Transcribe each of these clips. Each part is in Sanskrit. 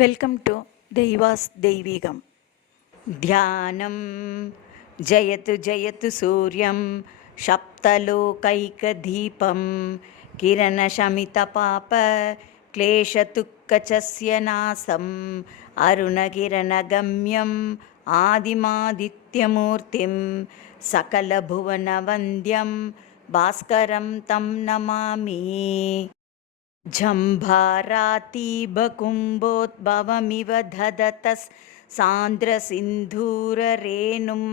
வெல்கம் டு தெய்வாஸ் தெய்வீகம். தியானம் ஜெயத்து ஜெயத்து சூர்யம் சப்தலோகைகதீபம் கிரணசமிதபாப क्लेशतुक्कचस्य नासम् अरुणकिरणगम्यम् आदिमादित्यमूर्तिं सकलभुवनवन्द्यं भास्करं तं नमामि. जम्भारातीबकुम्भोद्भवमिव दधतः सान्द्रसिन्धूररेणुं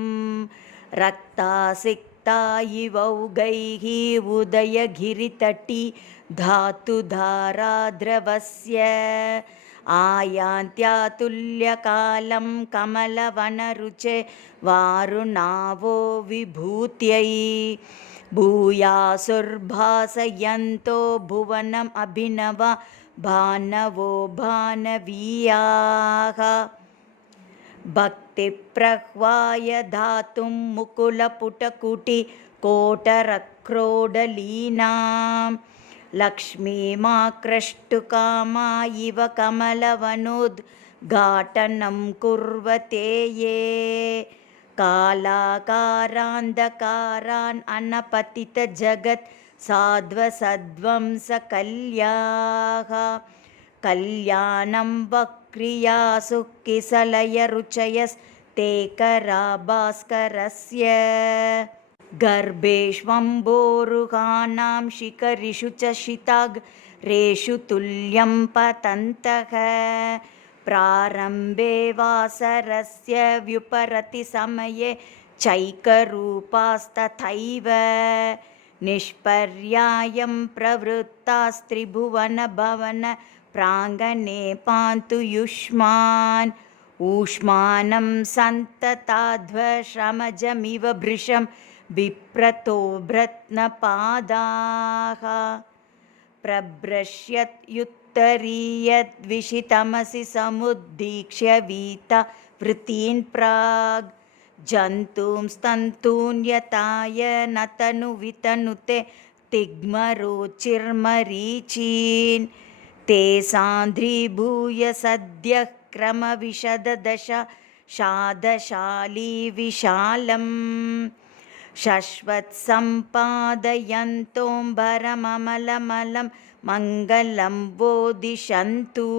रक्तासिक्ता इवौगैः उदयगिरितटी धातुधाराद्रवस्य आयान्त्यातुल्यकालं कमलवनरुचे वारुणावो विभूत्यै भूयासुर्भासयन्तो भुवनम् अभिनवा भानवो भानवीयाः भक्तिप्रह्वाय धातुं मुकुलपुटकुटिकोटरक्रोडलीनां लक्ष्मीमाक्रष्टुकामा इव कमलवनोद्घाटनं कुर्वते ये कालाकारान्धकारान् अनपतितजगत् साध्वसध्वंसकल्याः कल्याणं वक्रियासु किसलयरुचयस्ते कराभास्करस्य गर्भेष्वम्बोरुहानां शिखरिषु च शिताग्रेषु तुल्यं पतन्तः प्रारम्भे वासरस्य व्युपरतिसमये चैकरूपास्तथैव निष्पर्यायं प्रवृत्तास्त्रिभुवनभवन प्राङ्गणे पान्तु युष्मान् ऊष्मानं सन्तताध्वश्रमजमिव भृशं बिभ्रतो भ्रत्नपादाः प्रभ्रश्यत्युत्तरीयद्विषितमसि समुद्दीक्ष्य वीता वृत्तीन् प्राग् जन्तूं स्तन्तून् यताय नतनु वितनुते तिग्मरोचिर्मरीचीन् ते सान्द्रीभूय सद्यः क्रमविशददशा शादशाली विशालम् शश्वत्सम्पादयन्तोऽम्बरममलमलं मङ्गलं वो दिशन्तु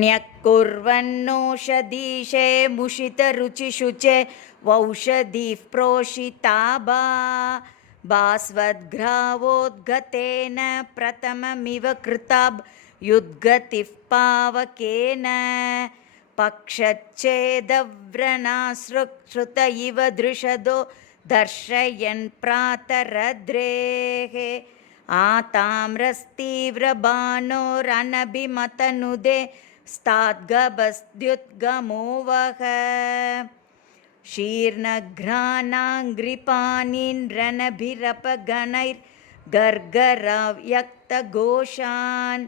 न्यक्कुर्वन्नोषधीशे मुषितरुचिशुचे वौषधिः प्रोषिता भास्वद्घ्रावोद्गतेन प्रथममिव कृताब् युद्गतिः पावकेन पक्षच्छेदव्रणाश्रुत इव दृशदो दर्शयन् प्रातरद्रेः आताम्रस्तीव्रबाणोरनभिमतनुदे स्ताद्गभस्त्युद्गमो वः शीर्णघ्राणाङ्घ्रिपाणिन्रनभिरपगणैर्गर्गराव्यक्तघोषान्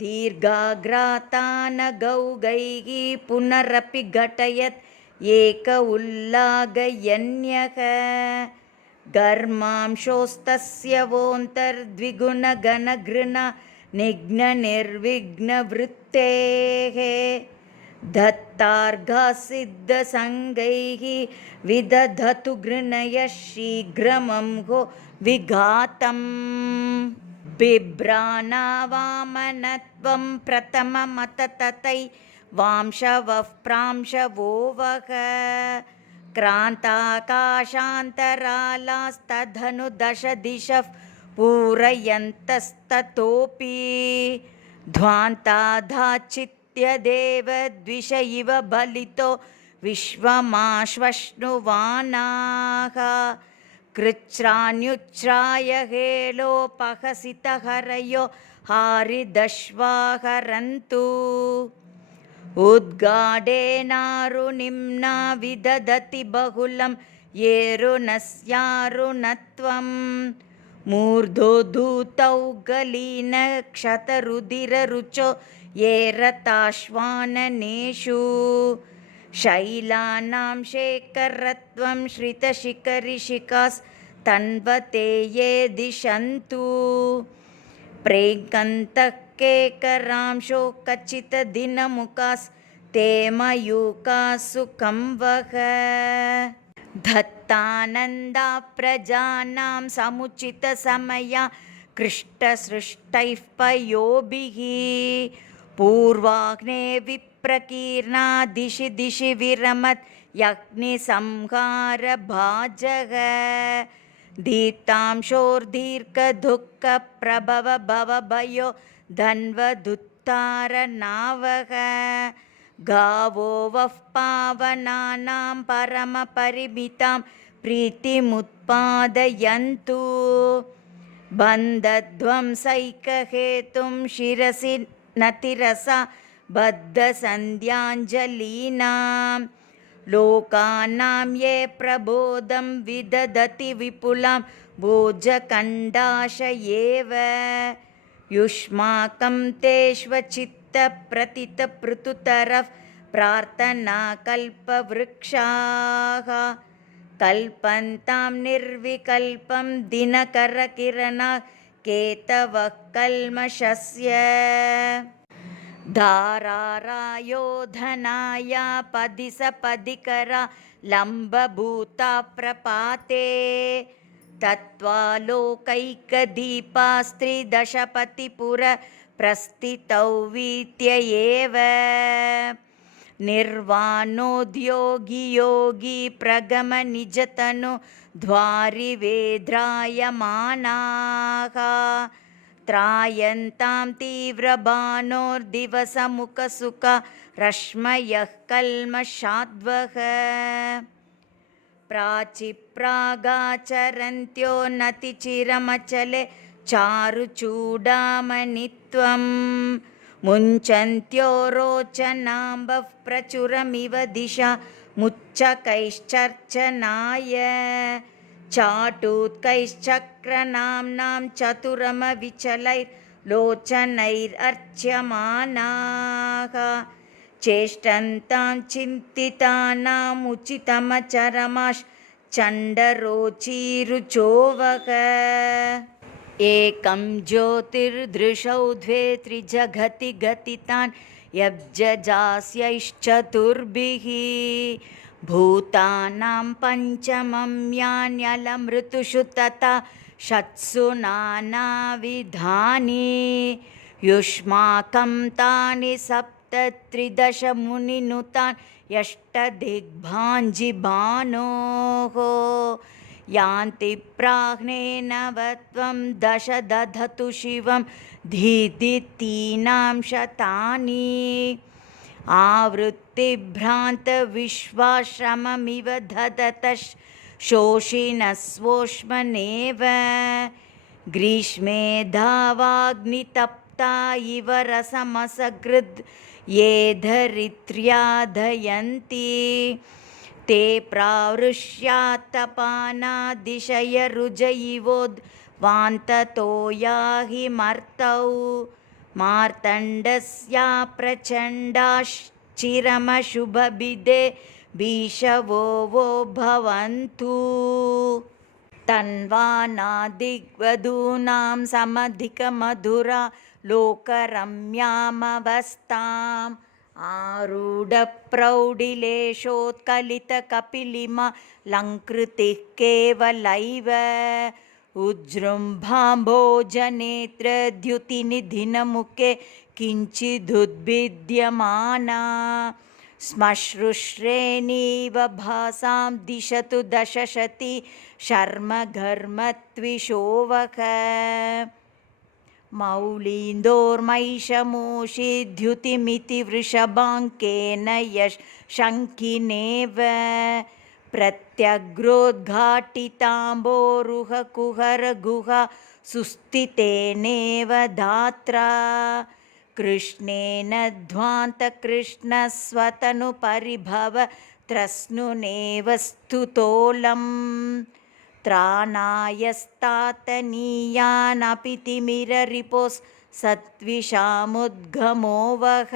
दीर्घाग्रातानगौगैः पुनरपि घटयत् एक उल्लाघयन्यः घर्मांशोस्तस्य वोऽन्तर्द्विगुणगणघृणा निघ्ननिर्विघ्नवृत्तेः दत्तार्घसिद्धसङ्गैः विदधतु घृणयः शीघ्रमंहो विघातम् बिभ्राणावामनत्वं प्रथममत तथै वांशवः प्रांशवो वः क्रान्ताकाशान्तरालास्तधनु दश दिशः पूरयन्तस्ततोऽपि ध्वान्ताधाचित्यदेव द्विष इव बलितो विश्वमाश्वश्नुवानाः कृच्छ्रान्युच्छ्राय हेलोपहसितहरयो हारिदश्वाहरन्तु उद्गाडेनारुणिम्ना विदधति बहुलं येरुनस्यारुणत्वं मूर्धोद्धूतौगलीनक्षतरुधिररुचो ये रताश्वाननेषु शैलानां शेखरत्वं श्रितशिखरिशिखास्तन्वते ये दिशन्तु प्रेङ्कन्तः केकरांशो कचितदिनमुखास्ते मयूखासु सुखं वह धत्तानन्दा प्रजानां समुचितसमया कृष्टसृष्टैः पयोभिः पूर्वाग्ने विप्रकीर्णा दिशि दिशि विरमत् यज्ञसंहारभाजः दीप्तांशोर्दीर्घदुःखप्रभव धन्वदुत्तारनावः गावो वः पावनानां परमपरिमितां प्रीतिमुत्पादयन्तु बन्धध्वंसैकहेतुं शिरसि नतिरसा बद्धसन्ध्याञ्जलीनां लोकानां ये प्रबोधं विदधति विपुलां भोजकण्डाशयेव युष्माकं तेष्वचित्तप्रतितपृतुतरः प्रार्थनाकल्पवृक्षाः कल्पन्तां निर्विकल्पं दिनकरकिरणाः केतवः कल्मषस्य धारारायोधनाया पदि सपदिकरा लम्बभूता प्रपाते तत्त्वालोकैकदीपास्त्रिदशपतिपुर प्रस्थितौ वीत्य एव निर्वाणोद्योगी योगी प्रगमनिजतनु ध्वारिवेद्रायमानाः त्रायन्तां तीव्रबाणोर्दिवसमुखसुखा रश्मयः कल्मषाद्वः प्राचिप्रागाचरन्त्यो नतिचिरमचले चारुचूडामणित्वं मुञ्चन्त्यो रोचनाम्बः प्रचुरमिव दिशा मुच्चकैश्चर्चनाय चाटुत्कैश्चक्रनाम्नां चतुरमविचलैर्लोचनैरर्च्यमानाः चेष्टन्तां चिन्तितानामुचितमचरमाश्चण्डरोचिरुचो वः एकं ज्योतिर्दृशौ द्वे त्रिजगति गतितान् यब्जजास्यैश्चतुर्भिः भूतानां पञ्चमं यान्यलमृतुषु तथा षट्सु नानाविधानि युष्माकं तानि सप्त त्रिदश मुनिनुतान् यष्टदिग्भाञ्जिभानोः यान्ति प्राह्नेनवत्वं दश दधतु शिवं धीदितीनां शतानि आवृत्तिभ्रान्तविश्वाश्रममिव ददतः शोषिणस्वोष्मनेव ग्रीष्मे धावाग्नितप्ता इव रसमसकृद् ये धरित्र्याधयन्ति ते प्रावृष्यात्तपानादिशयरुज इवोद्वान्ततो याहि मर्तौ मार्तण्डस्या प्रचण्डाश्चिरमशुभभिदे भीषवो वो भवन्तु तन्वानादिग्वधूनां समधिकमधुरा लोकरम्यामवस्थाम् आरूढप्रौढिलेशोत्कलितकपिलिमा लङ्कृतिः केवलैव उज्जृम्भाम्भोजनेत्रद्युतिनिधिनमुखे किञ्चिदुद्भिद्यमाना श्मश्रुश्रेणीव भासां दिशतु दशशती शर्मघर्मत्विषोवः मौलीन्दोर्मैषमोषिद्युतिमिति वृषभाङ्केन यशङ्किनेव प्रत्यग्रोद्घाटिताम्बोरुहकुहरगुहा सुस्थितेनेव धात्रा कृष्णेन ध्वान्तकृष्णस्वतनुपरिभव त्रस्नुनेव स्तुतोलम् त्राणायस्तातनीयानपि तिमिररिपोस् सत्विषामुद्गमो वः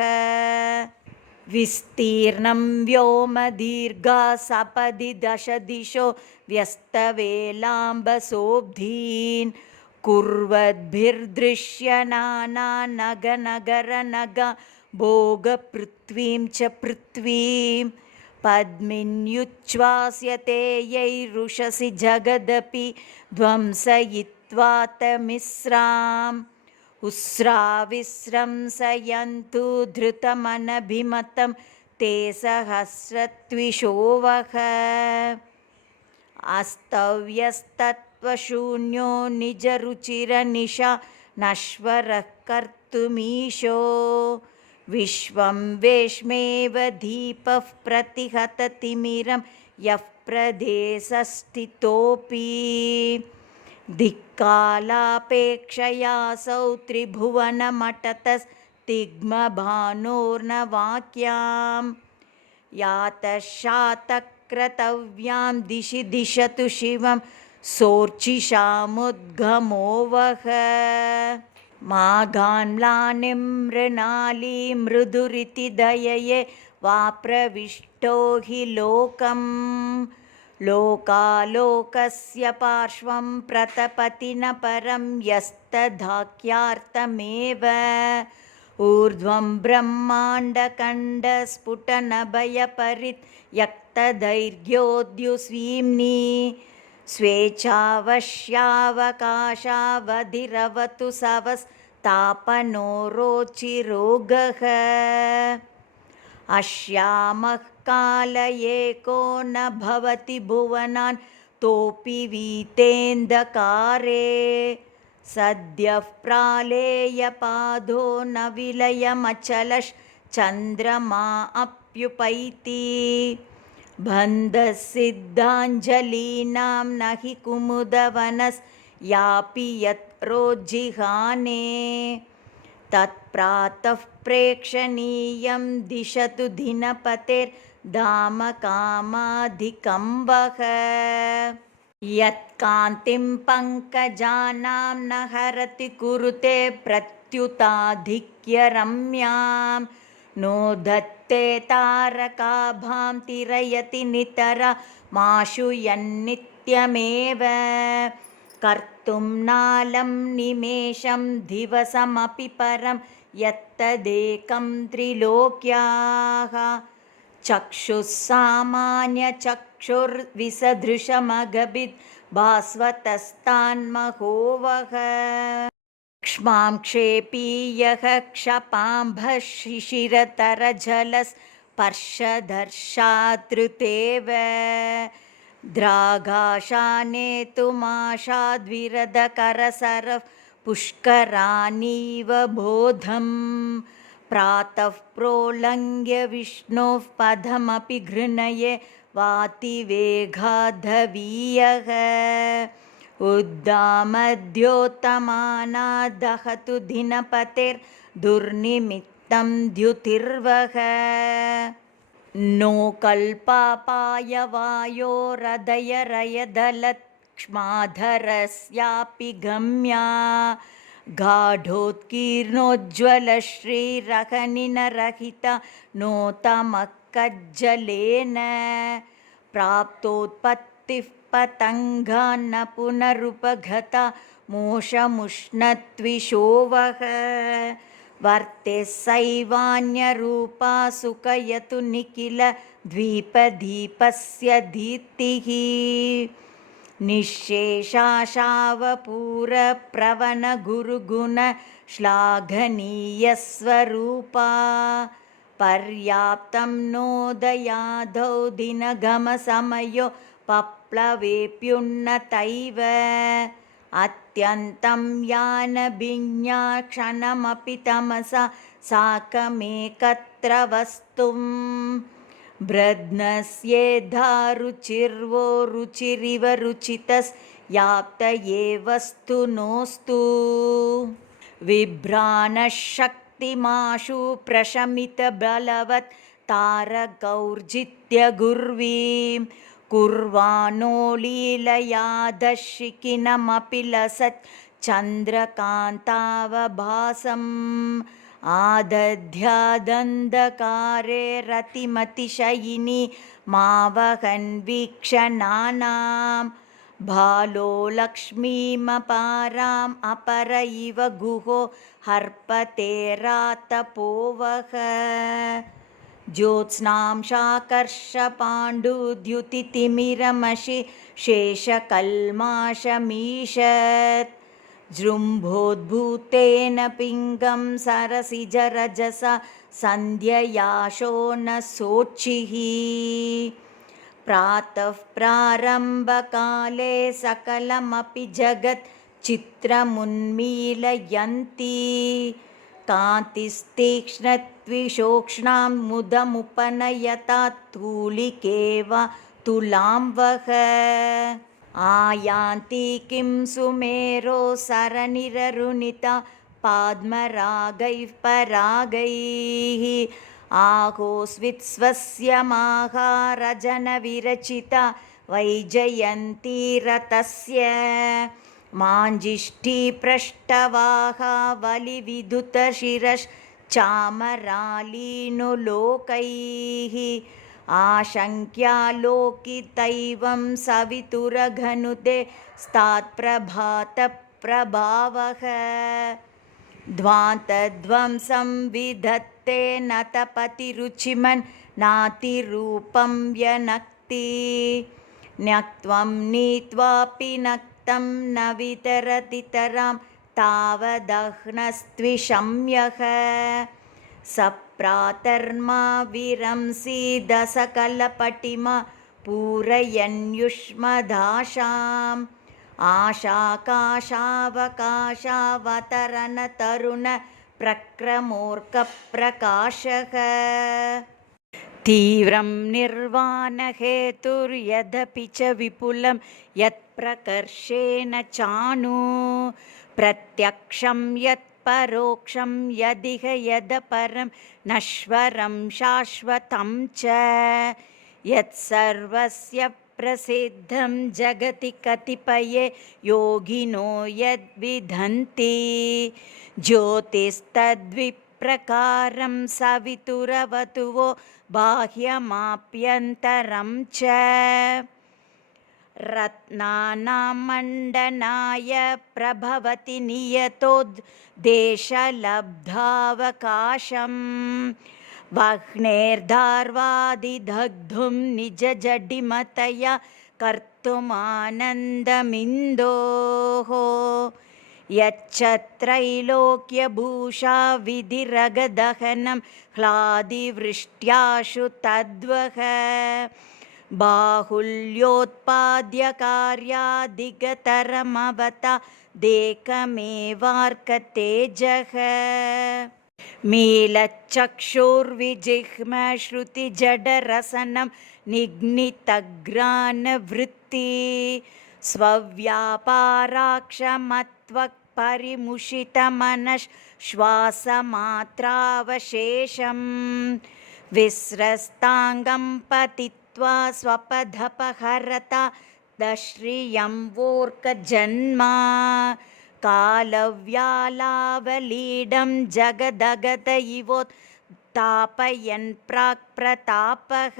विस्तीर्णं व्योमदीर्घा सपदि दश दिशो व्यस्तवेलाम्बसोऽब्धीन् कुर्वद्भिर्दृश्यनानानगनगरनगा भोगपृथ्वीं च पृथ्वीं पद्मिन्युच्छ्वास्यते यैरुषसि जगदपि ध्वंसयित्वा तमिस्राम् उस्राविस्रंसयन्तु धृतमनभिमतं ते सहस्रत्विषोऽवः अस्तव्यस्तत्त्वशून्यो निजरुचिरनिशा नश्वरः कर्तुमीशो विश्वं वेश्मेव दीपः प्रतिहततिमिरं यः प्रदेशस्थितोऽपि दिक्कालापेक्षयासौ त्रिभुवनमटतस्तिग्मभानोर्न वाक्यां यातः शातक्रतव्यां दिशि दिशतु शिवं सोर्चिषामुद्गमो वः माघान्म्लानिं मृणालीं मृदुरिति दयये वा प्रविष्टो हि लोकम् लोकालोकस्य पार्श्वं प्रतपति न परं यस्तदाख्यार्थमेव ऊर्ध्वं ब्रह्माण्डखण्डस्फुटनभयपरित्यक्तदैर्घ्योद्युस्वीम्नि स्वेच्छावश्यावकाशावधिरवतु सवस्तापनो रोचिरोगः अश्यामः काल एको न भवति भुवनान् तोऽपि वीतेऽन्धकारे सद्यः प्रालेयपादो न विलयमचलश्चन्द्रमा अप्युपैति बन्धसिद्धाञ्जलीनां न हि कुमुदवनस्यापि यत् रोज्जिहाने तत्प्रातः प्रेक्षणीयं दिशतु दिनपतेर्धाम कामाधिकं वः यत्कान्तिं पङ्कजानां न हरति कुरुते प्रत्युताधिक्यरम्यां नो धत्ते तारकाभां तिरयति नितरा माशु यन्नित्यमेव कर्तुं नालं निमेषं दिवसमपि परं यत्तदेकं त्रिलोक्याः चक्षुः सामान्यचक्षुर्विसदृशमगभिद् भास्वतस्तान्महो वः क्ष्मां क्षेपीयः क्षपाम्भः शिशिरतरजलस्पर्शदर्शादृतेव द्राघाशानेतुमाशाद्विरदकरसरः पुष्करानीव बोधं प्रातः प्रोलङ्घ्य विष्णोः पदमपि घृणये वातिवेगाधवीयः उद्दामद्योतमानादहतु दिनपतेर्दुर्निमित्तं द्युतिर्वः नो कल्पापायवायोरदयरयदलक्ष्माधरस्यापि गम्या गाढोत्कीर्णोज्ज्वलश्रीरहनिनरहिता नोतमः कज्जलेन प्राप्तोत्पत्तिः पतङ्गान्न पुनरुपगता मोषमुष्णत्विषो वः वर्ते सैवान्यरूपा सुखयतु निखिल द्वीपदीपस्य दीप्तिः निःशेषाशावपूरप्रवणगुरुगुण श्लाघनीयस्वरूपा पर्याप्तं नोदयादौ दिनगमसमयो पप्लवेऽप्युन्नतैव अत्यन्तं यानभिज्ञाक्षणमपि तमसा साकमेकत्र वस्तुं ब्रध्नस्येधारुचिर्वो रुचिरिव रुचितस्याप्त एवस्तु नोऽस्तु विभ्राणशक्तिमाशु प्रशमितबलवत् तारकौर्जित्य गुर्वीं कुर्वाणो लीलया दर्शिकिनमपि लसत् चन्द्रकान्तावभासम् आदध्यादन्धकारे रतिमतिशयिनी मावहन् वीक्षणानां भालो लक्ष्मीमपाराम् अपर इव गुहो हर्पते रातपोवः ज्योत्स्नां शाकर्षपाण्डुद्युतितिमिरमषि शेषकल्माषमीषत् जृम्भोद्भूतेन पिङ्गं सरसिजरजसा सन्ध्ययाशो न सोच्छिः प्रातः प्रारम्भकाले सकलमपि जगत् चित्रमुन्मीलयन्ती कान्तिस्तीक्ष्णत्विषोक्ष्णां मुदमुपनयता तूलिकेव तुलाम्बः आयान्ति किं सुमेरो सरनिररुणिता पाद्मरागैः परागैः आहोस्वित्स्वस्य माहारजनविरचिता वैजयन्ती रतस्य माञ्जिष्ठीपृष्ठवाहा वलिविदुतशिरश्चामरालीनुलोकैः आशङ्क्यालोकितैवं सवितुरघनुते स्तात्प्रभातप्रभावः ध्वान्तध्वंसं विधत्ते नतपतिरुचिमन् नातिरूपं व्यनक्ति न्यक्त्वं नीत्वापि नक्तं न वितरतितरां तावदह्नस्त्विषम्यः सप्रातर्मा विरंसीदसकलपटिमा पूरयन्युष्मदाशाम् आशाकाशावकाशावतरणतरुण प्रक्रमोर्कप्रकाशः तीव्रं निर्वाणहेतुर्यदपि च विपुलं यत्प्रकर्षेण चानु प्रत्यक्षं यत्परोक्षं यदिह यदपरं नश्वरं शाश्वतं च यत्सर्वस्य प्रसिद्धं जगति कतिपये योगिनो यद्विधन्ति ज्योतिस्तद्विप्रकारं सवितुरवतुवो बाह्यमाप्यन्तरं च रत्नानां मण्डनाय प्रभवति नियतोद्देशलब्धावकाशम् वह्नेर्धार्वादिदग्धुं निजजडिमतया कर्तुमानन्दमिन्दोः यच्चत्रैलोक्यभूषा विधिरगदहनं ह्लादिवृष्ट्याशु तद्वः बाहुल्योत्पाद्यकार्यादिगतरमवता देकमेवार्कतेजः मीलच्चक्षुर्विजिह्मश्रुतिजडरसनं निग्नितग्रानवृत्ति स्वव्यापाराक्षमत्वपरिमुषितमनश्वासमात्रावशेषं विस्रस्ताङ्गं पतित्वा स्वपदपहरता दश्रियं वोर्कजन्मा कालव्यालावलीडं जगदगत इवोत्तापयन् प्राक्प्रतापः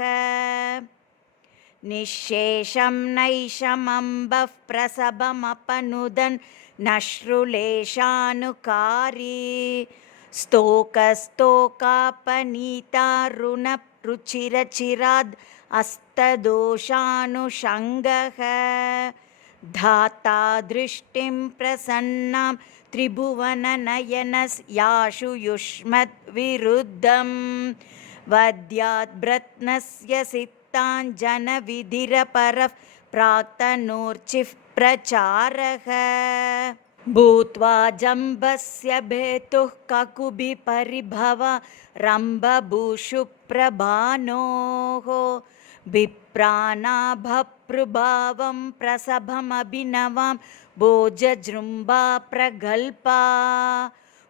निःशेषं नैषमम्बः प्रसभमपनुदन् नश्रुलेशानुकारी स्तोकस्तोकापनीतारुणरुचिरचिराद् अस्तदोषानुषङ्गः धाता दृष्टिं प्रसन्नां त्रिभुवननयनस्याशु युष्मद्विरुद्धं वद्याद्ब्रत्नस्य सिक्ताञ्जनविधिरपरः प्राक्तनोर्चिः प्रचारः भूत्वा जम्बस्य भेतुः ककुभिपरिभव रम्भभूषु प्रभानोः बिप्राणाभप्रभावं प्रसभमभिनवां भोजजृम्भा प्रगल्पा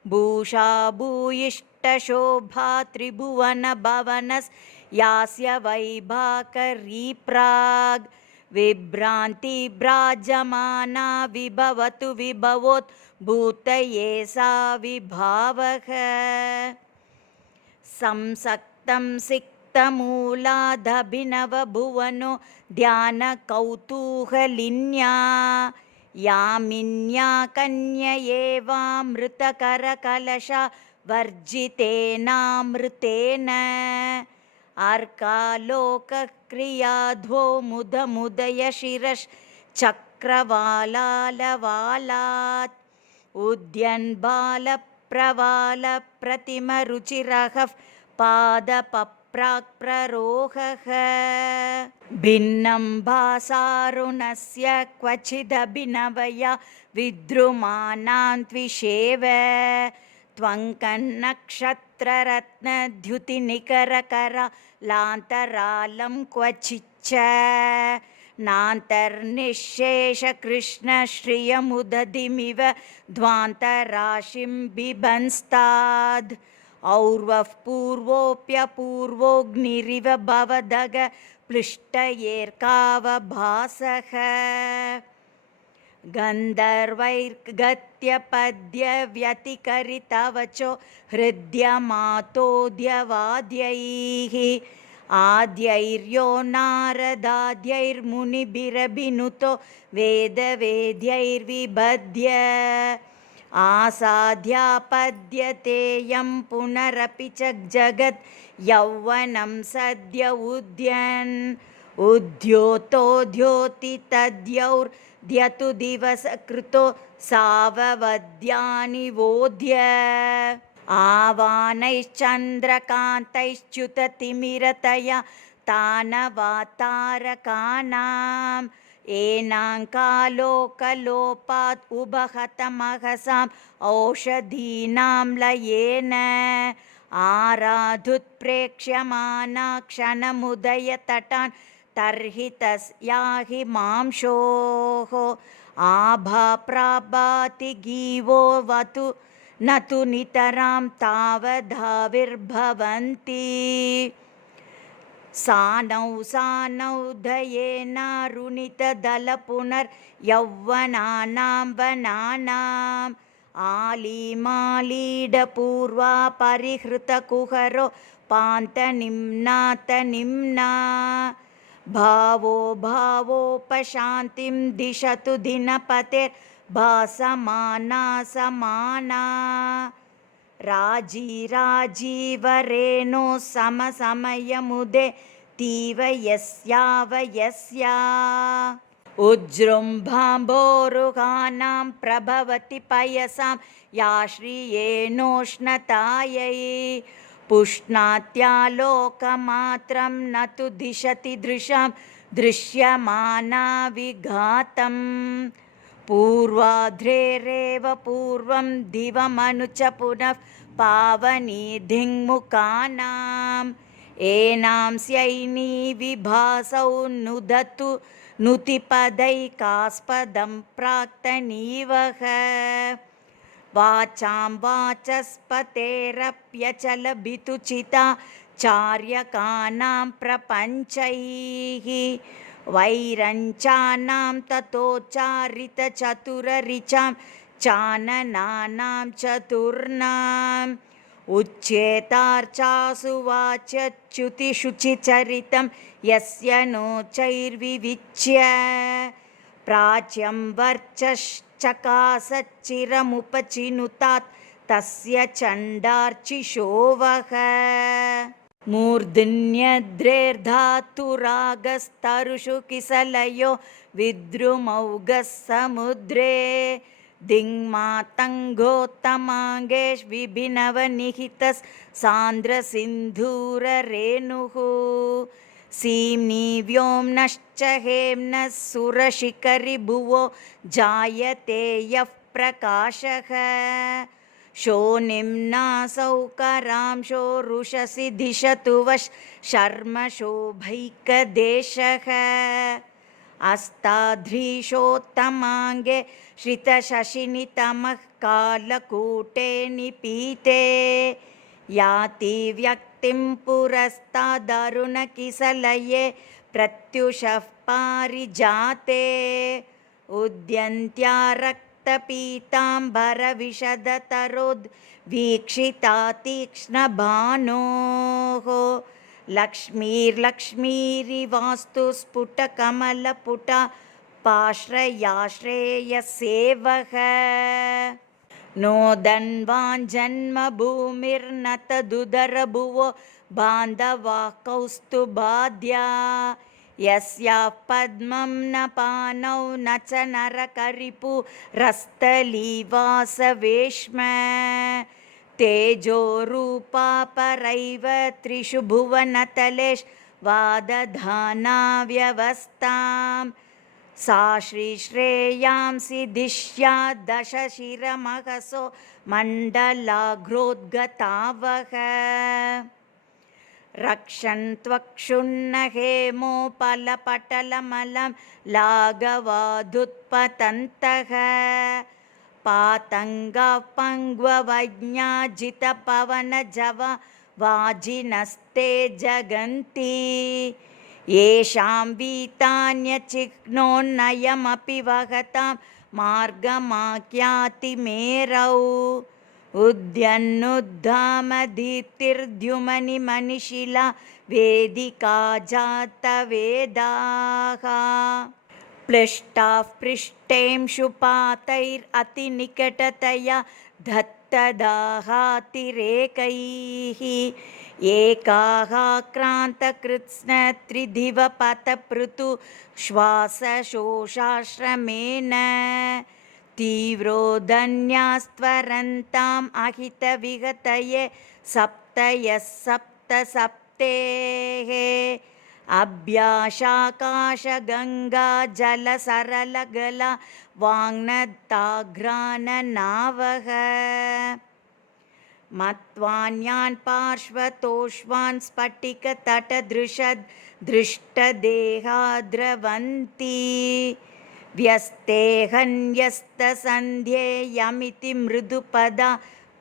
भूषा भूयिष्ठशोभा त्रिभुवनभवनस्यास्य वैभाकरी प्राग् विभ्रान्तिभ्राजमाना विभवतु विभवोद्भूतये सा विभावः संसक्तं मुक्तमूलादभिनवभुवनो ध्यानकौतूहलिन्या यामिन्या कन्ययेवामृतकरकलशा वर्जितेनामृतेन अर्कालोकक्रियाध्वो मुदमुदयशिरश्चक्रवालालवालात् उद्यन्बालप्रवालप्रतिमरुचिरः पादपप्राक्प्ररोहः भिन्नं भासारुणस्य क्वचिदभिनवया विद्रुमाणां त्विषेव त्वङ्कन्नक्षत्ररत्नद्युतिनिकरकरालान्तरालं क्वचिच्च नान्तर्निःशेषकृष्णश्रियमुदधिमिव ध्वान्तराशिं बिभंस्ताद् और्वः पूर्वोऽप्यपूर्वोऽग्निरिव भवदग प्लिष्टयेर्कावभासः गन्धर्वैर्गत्यपद्यव्यतिकरितवचो हृद्यमातोऽद्यवाद्यैः आद्यैर्यो नारदाद्यैर्मुनिभिरभिनुतो वेदवेद्यैर्विबध्य आसाद्यापद्यते यं पुनरपि च जगत् यौवनं सद्य उद्यन् उद्योतोद्योति तद्यौर्द्यतु दिवसकृतो साववद्यानिवोध्य आवानैश्चन्द्रकान्तैश्च्युततिमिरतया तानवातारकानाम् एनाङ्कालोकलोपात् उभहतमहसाम् औषधीनां लयेन आराधुत्प्रेक्ष्यमाना क्षणमुदयतटान् तर्हि तस्याहि मांशोः आभाप्राभाति गीवो वतु न तु नितरां तावदाविर्भवन्ति सानौ दयेनारुणितदलपुनर्यौवनानां वनानाम् आलीमालीडपूर्वा परिहृतकुहरो पान्तनिम्नातनिम्ना भावो भावोपशान्तिं दिशतु दिनपतेर्भासमाना समाना राजीराजीवरेणो समसमयमुदे तीव यस्यावयस्या उज्जृम्भाम्भोरुहानां प्रभवति पयसां या श्रियेणोष्णतायै पुष्णात्यालोकमात्रं न तु दिशति दृशां दृश्यमाना विघातम् पूर्वाध्रेरेव पूर्वं दिवमनुच पुनः पावनीधिङ्मुखानाम् एनांस्यैनी विभासौ नुदतु नुतिपदैकास्पदं प्राक्तनीवः वाचां वाचस्पतेरप्यचलभितुचिता चार्यकानां प्रपञ्चैः वैरञ्चानां ततोच्चारितचतुररिचां चाननानां चतुर्णाम् उच्येतार्चासु वाच्यच्युतिशुचिचरितं यस्य नो चैर्विविच्य प्राच्यं वर्चश्चकासच्चिरमुपचिनुतात् तस्य चण्डार्चिषो वः मूर्धन्यद्रेर्धातुरागस्तरुषु किसलयो विद्रुमौगः समुद्रे दिङ्मातङ्गोत्तमाङ्गेष्विभिनवनिहितस्सान्द्रसिन्धूररेणुः सीम्नि व्योम्नश्च हेम्नः सुरशिखरिभुवो जायते यः प्रकाशः शोनिम्नासौ करांशो रुषसि दिशतु वः शर्म शोभैकदेशः अस्ताध्रीशोत्तमाङ्गे श्रितशशिनितमः कालकूटे निपीते याति व्यक्तिं पुरस्तादरुणकिसलये प्रत्युषः पारिजाते उद्यन्त्या रक्तपीताम्बरविशदतरोद्वीक्षिता तीक्ष्णभानोः लक्ष्मीर्लक्ष्मीरिवास्तु स्फुटकमलपुटा पाश्रयाश्रेयसेवः नोदन्वाञ्जन्मभूमिर्न तदुदरभुवो बान्धवाः कौस्तुभाद्या यस्याः पद्मं न पानौ न च नरकरिपुरस्तलीवासवेश्म तेजोरूपा परैव त्रिषु भुवनतलेष्वादधाना व्यवस्थां सा श्रीश्रेयांसि दिश्या दशशिरमहसो मण्डलाघ्रोद्गतावः रक्षन्त्वक्षुण्ण हेमोपलपटलमलं लाघवादुत्पतन्तः पातङ्गाः पङ्ग्ववज्ञाजितपवनजवा वाजिनस्ते जगन्ति येषां वीतान्यचिह्नोन्नयमपि वहतां मार्गमाख्यातिमेरौ उद्यन्नुद्धामदीप्तिर्द्युमनिमनिशिला वेदिका जातवेदाः प्लिष्टाः पृष्ठेंशुपातैरतिनिकटतया दत्तदाहातिरेकैः एकाः क्रान्तकृत्स्नत्रिदिवपतपृथु श्वासशोषाश्रमेण तीव्रोदन्यास्त्वरन्ताम् अहितविगतये सप्तयः सप्त सप्तेः अभ्याशाकाशगङ्गा जलसरलगला वाङ्नताघ्राननावः मत्वान्यान् पार्श्वतोष्वान् स्फटिकतटदृशदृष्टदेहा द्रवन्ति व्यस्तेऽहन्यस्तसन्ध्येयमिति मृदुपदा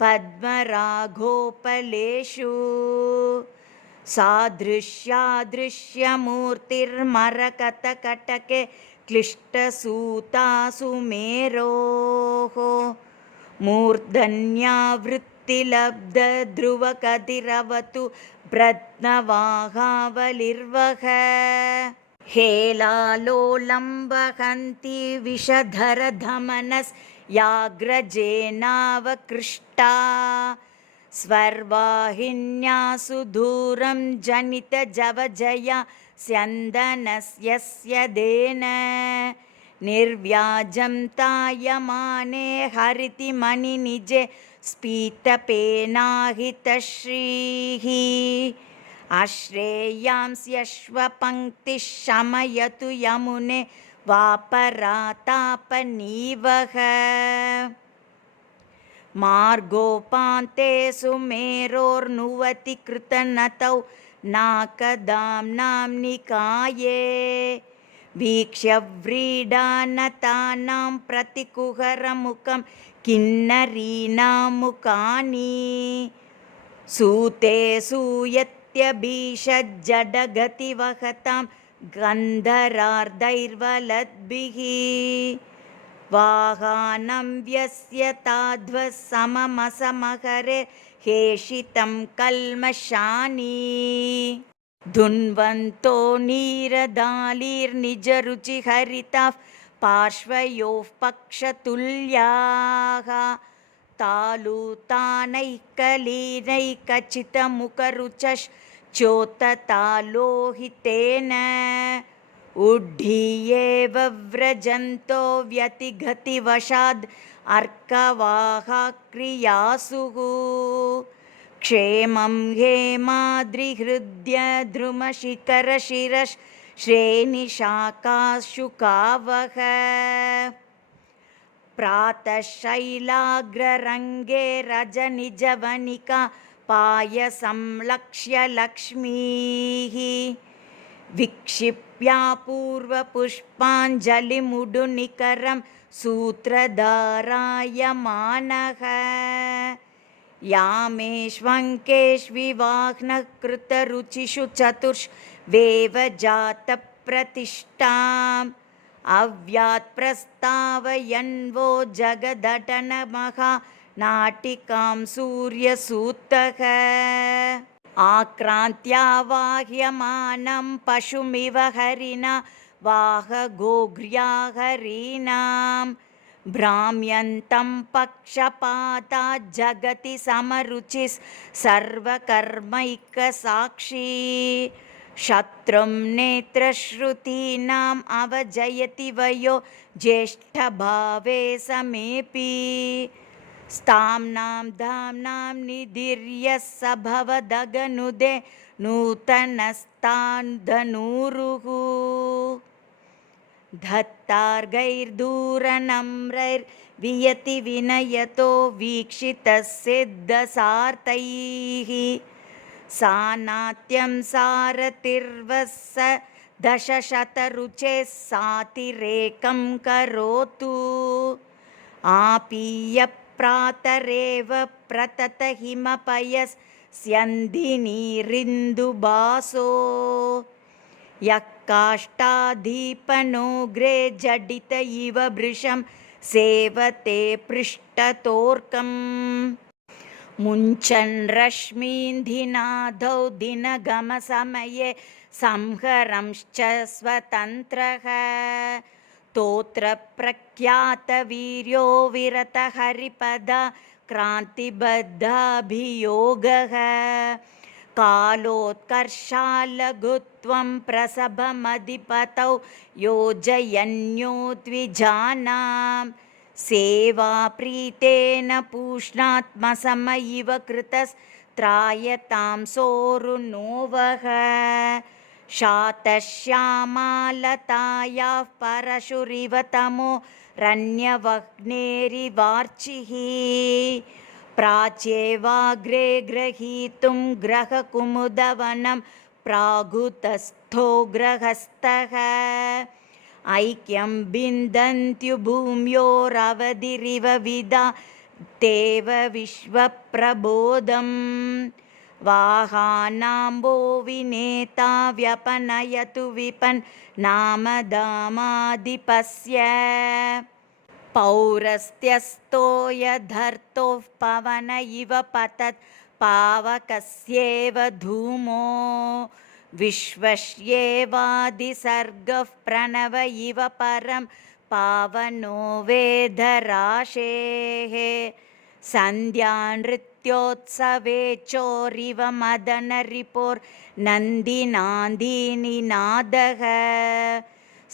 पद्मरागोपलेषु सादृश्यादृश्यमूर्तिर्मरकतकटके क्लिष्टसूतासु मेरोः मूर्धन्यावृत्तिलब्धध्रुवकतिरवतु ब्रत्नवाहावलिर्वः हेलालोलम्बहन्ति विषधरधमनस्याग्रजेनावकृष्टा स्वर्वाहिन्यासु दूरं जनितजवजया स्यन्दनस्यस्य देन निर्व्याजं तायमाने हरितिमणिनिजे स्फीतपेनाहितश्रीः अश्रेयांस्यश्वपङ्क्तिः शमयतु यमुने वापरातापनीवः मार्गोपान्ते सुमेरोर्नुवति कृतनतौ नाकदाम्नां निकाये वीक्ष्य व्रीडानतानां प्रतिकुहरमुखं किन्नरीणां मुखानि सूते सूयत्यभीषज्जडगतिवहतां गन्धरार्धैर्वलद्भिः वाहानं व्यस्यताध्वः सममसमहरे हेषितं कल्मषानि धुन्वन्तो नीरदालीर्निजरुचिहरिताः पार्श्वयोः पक्षतुल्याः तालुतानैकलीनैकचितमुखरुचश्चोततालोहितेन उड्ढीयेव व्रजन्तो व्यतिगतिवशाद् अर्कवाहाक्रियासुः क्षेमं हेमाद्रिहृद्य द्रुमशिखरशिरश्रेणिशाखाशुकावः प्रातः शैलाग्ररङ्गे रजनिजवनिका पायसं लक्ष्य लक्ष्मीः विक्षिप्यापूर्वपुष्पाञ्जलिमुडुनिकरं सूत्रधारायमानः यामेष्वङ्केष्विवाह्नः कृतरुचिषु चतुर्ष्वेव जातप्रतिष्ठाम् अव्यात् प्रस्तावयन्वो जगदटनमहा नाटिकां सूर्यसूतः आक्रान्त्यावाह्यमानं पशुमिव हरिणा वाहगोघ्र्या हरीणां भ्राम्यन्तं पक्षपातात् जगति समरुचिः सर्वकर्मैकसाक्षी शत्रुं नेत्रश्रुतीनाम् अवजयति वयो ज्येष्ठभावे समेऽपि स्ताम्नां धाम्नां निधिर्यः स भवदगनुदे नूतनस्तान् धनुरुः धत्तार्गैर्दूरनम्रैर्वियति विनयतो वीक्षितस्सिद्धसार्तैः सानात्यं सारथिर्वस्य दशशतरुचेः सातिरेकं करोतु आपीय प्रातरेव प्रततहिमपयस्यन्धिनीरिन्दुबासो यः काष्ठादीपनोग्रे जडित इव भृशं सेवते पृष्ठतोर्कम् मुञ्चन् रश्मीन्धिनादौ दिनगमसमये संहरंश्च स्वतन्त्रः तोत्र प्रख्यातवीर्यो विरतहरिपदा क्रान्तिबद्धाभियोगः कालोत्कर्षालघुत्वं प्रसभमधिपतौ योजयन्यो द्विजानां सेवाप्रीतेन पूष्णात्मसम इव कृतस्त्रायतां सोरुनोवः शातश्यामालतायाः परशुरिव तमो रण्यवह्नेरिवार्चिः प्राच्येवाग्रे ग्रहीतुं ग्रहकुमुदवनं प्रागुतस्थो ग्रहस्थः ऐक्यं बिन्दन्त्युभूम्योरवधिरिव विदा देव विश्वप्रबोधम् वाहानाम्बो विनेता व्यपनयतु विपन् नामदामाधिपस्य पौरस्त्यस्तो यधर्तोः पवन इव पतत् पावकस्येव धूमो विश्वस्येवादिसर्गः प्रणव इव परं पावनो वेदराशेः सन्ध्यानृत्योत्सवे चोरिव मदनरिपोर्नन्दिनान्दीनिनादः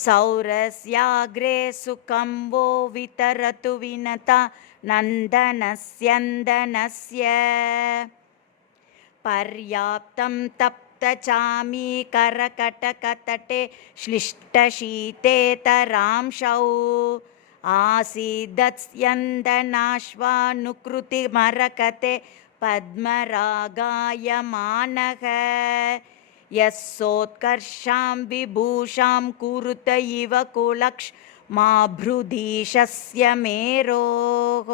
सौरस्याग्रे सुखं वो वितरतु विनता नन्दनस्यन्दनस्य पर्याप्तं तप्तचामीकरकटकतटे श्लिष्टशीतेतरांशौ आसीदत्स्यन्दनाश्वानुकृतिमरकते पद्मरागायमानः यः सोत्कर्षां विभूषां कुरुत इव कुलक्ष्माभृधीशस्य मेरोः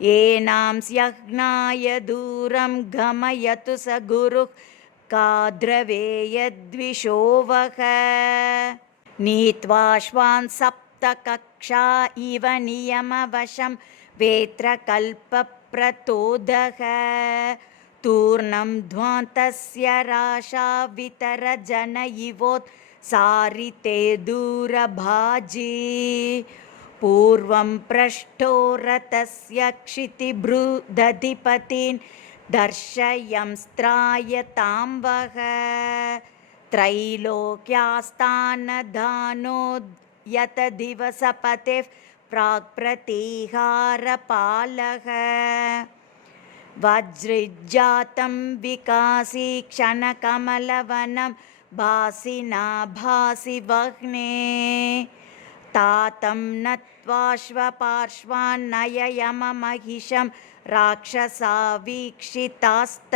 येनां स्यह्नाय दूरं गमयतु स गुरुः काद्रवेयद्विषोवः नीत्वाश्वान् सप्तकक्षा इव नियमवशं वेत्रकल्पप्रतोदः तूर्णं ध्वान्तस्य राशा वितरजन इवोत्सारिते दूरभाजी पूर्वं पृष्ठो रथस्य क्षितिभृदधिपतीन् दर्शयंस्त्रायतां वः त्रैलोक्यास्थानदानो यत दिवसपतेः प्राक्प्रतीहारपालः वज्रजातं विकासी क्षणकमलवनं भासिना भासि वह्ने तातं नत्वाश्वपार्श्वान्नययममहिषं राक्षसा वीक्षितास्त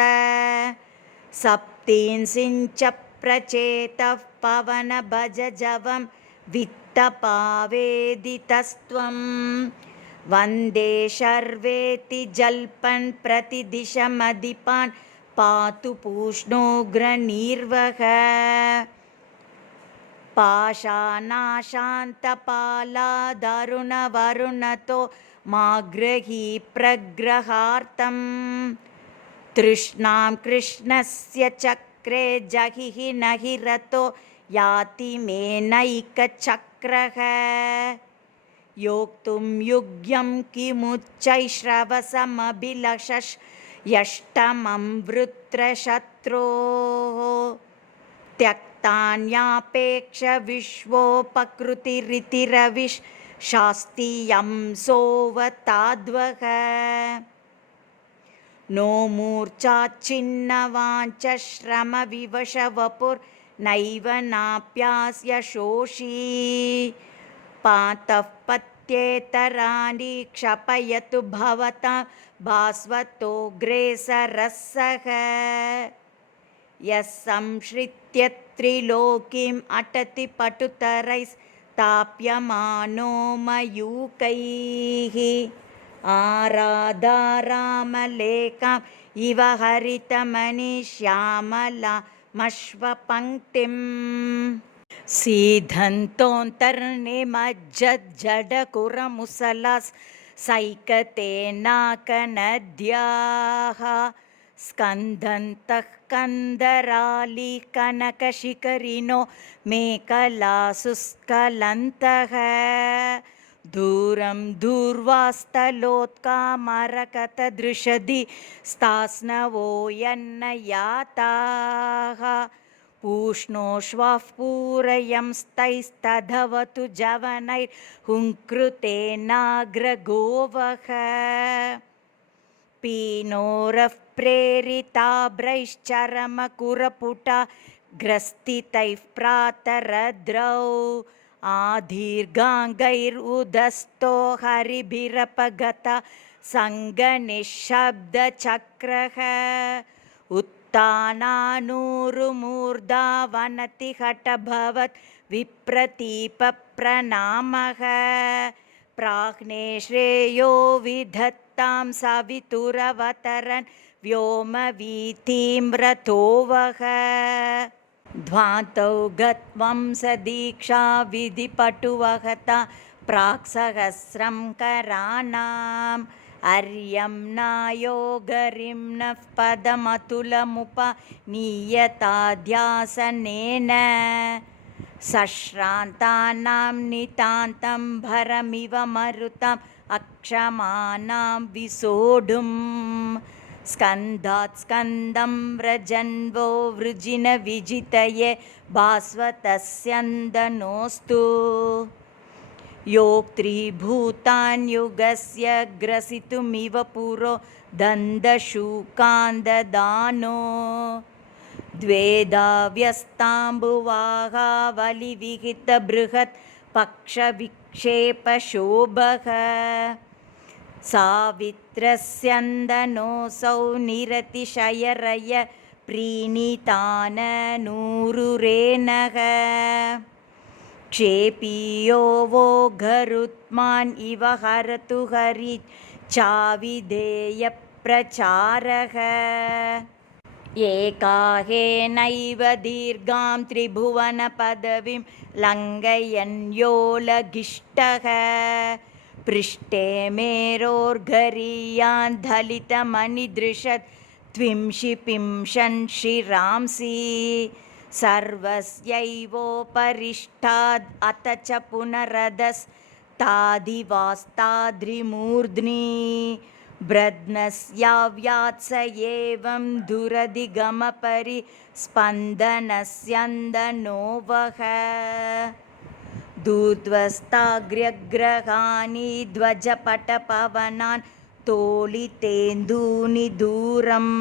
सप्तींसिञ्च प्रचेतः पवनभजजवं वित्तपावेदितस्त्वं वन्दे शर्वेति जल्पन् प्रतिदिशमधिपान् पातु पूष्णोग्रनीर्वः पाषाणाशान्तपालादरुणवरुणतो माग्रही प्रग्रहार्तं तृष्णां कृष्णस्य चक्रे जहिः न हि रतो याति मेनैकचक्रः योक्तुं युग्यं किमुच्चैश्रवसमभिलषयष्टमं वृत्रशत्रोः त्यक्तान्यापेक्ष विश्वोपकृतिरितिरविशास्तीयं सोवताद्वः नो मूर्च्छाच्छिन्नवाञ्च श्रमविवशवपुर्नैव नाप्यास्य शोषी पातः पत्येतराणि क्षपयतु भवतां भास्वतोऽग्रेसरः यः संश्रित्य त्रिलोकीम् अटति पटुतरैस्ताप्यमानो मयूकैः आराधारामलेकाम् इव हरितमणिश्यामलामश्वपङ्क्तिम् सीधन्तोऽन्तर्निमज्जज्जडकुरमुसलास् सैकतेनाकनद्याः स्कन्दन्तः कन्दराली कनकशिखरिणो मेखलासु स्खलन्तः दूरं दूर्वास्थलोत्कामरकतदृशदि स्तास्नवो यन्नयाताः पूष्णोश्वः पूरयंस्तैस्तधवतु जवनैर्हुङ्कृतेनाग्रगोवः पीनोरः प्रेरिताभ्रैश्चरमकुरपुटा ग्रस्थितैः प्रातरद्रौ आदीर्घाङ्गैरुदस्तो हरिभिरपगता सङ्गनिःशब्दचक्रः उत्तानानूरुमूर्धा वनति हठभवत् विप्रतीपप्रणामः प्राह्ने श्रेयो विधत्तां सवितुरवतरन् व्योमवीथीं रथोवः ध्वान्तौ गत्वं सदीक्षा विधिपटुवहता प्राक्सहस्रं कराणाम् अर्यं नायोगरिं नः पदमतुलमुपनीयताध्यासनेन सश्रान्तानां नितान्तं भरमिव मरुताम् अक्षमानां विसोढुम् स्कन्धात् स्कन्दं व्रजन्वो वृजिन विजितये भास्वतस्यन्दनोऽस्तु योक्त्रिभूतान्युगस्य ग्रसितुमिव पुरो दन्दशूकान्ददानो द्वेधा व्यस्ताम्बुवाहावलिविहितबृहत् पक्षविक्षेपशोभः सावित्रस्यन्दनोऽसौ निरतिशयरय प्रीणिताननूरुरेणः क्षेपीयो वो गरुत्मान् इव हरतु हरि चाविधेयप्रचारः एकाहेनैव दीर्घां त्रिभुवनपदवीं लङ्घयन्योलगिष्टः पृष्ठे मेरोर्घरीयान् दलितमनिदृशत् त्विंशिपिंशन् शिरांसि सर्वस्यैवोपरिष्टाद् अथ च पुनरधस्तादिवास्ताद्रिमूर्ध्नि ब्रध्नस्याव्यात्स एवं दुरधिगमपरिस्पन्दनस्यन्दनो वः दूर्ध्वस्ताग्र्यग्रहाणि ध्वजपटपवनान् तोलितेन्दूनि दूरम्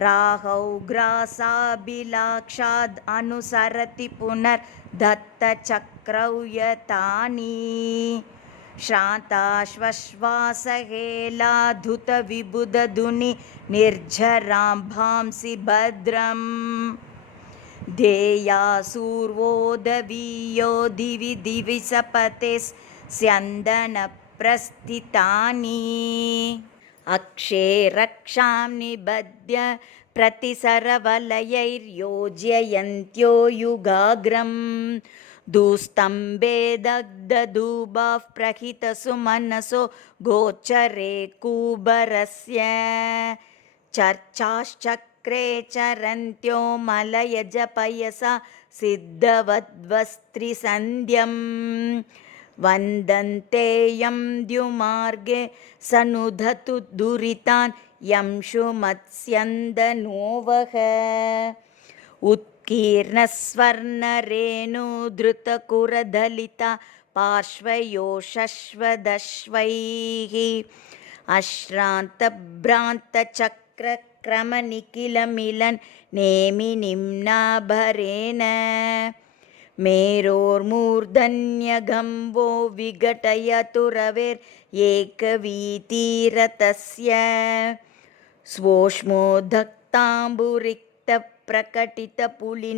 राहौ ग्रासाभिलाक्षाद् अनुसरति पुनर्दत्तचक्रौ यतानि श्रान्ताश्वश्वासहेलाधुतविबुधधुनि निर्झरां भांसि भद्रम् ध्येयासूर्वोदवीयो दिवि दिवि सपते स्यन्दनप्रस्थितानि अक्षे रक्षां निबध्य प्रतिसरवलयैर्योजयन्त्यो युगाग्रं दूस्तम्भे दग्धदूभाः प्रहितसुमनसो गोचरे कुबरस्य चर्चाश्चक्रे चरन्त्यो मलयजपयसा सिद्धवद्वस्त्रिसन्ध्यं वन्दन्ते यं द्युमार्गे सनुधतु दुरितान् यंशु मत्स्यन्दनोवः उत्कीर्णस्वर्णरेणुधृतकुरदलिता पार्श्वयोशश्वदश्वैः अश्रान्तभ्रान्तचक्रक्रमनिखिलमिलन् नेमिनिम्नाभरेण मेरोर्मूर्धन्यगम्बो विघटयतु रवेर्येकवीतिरतस्य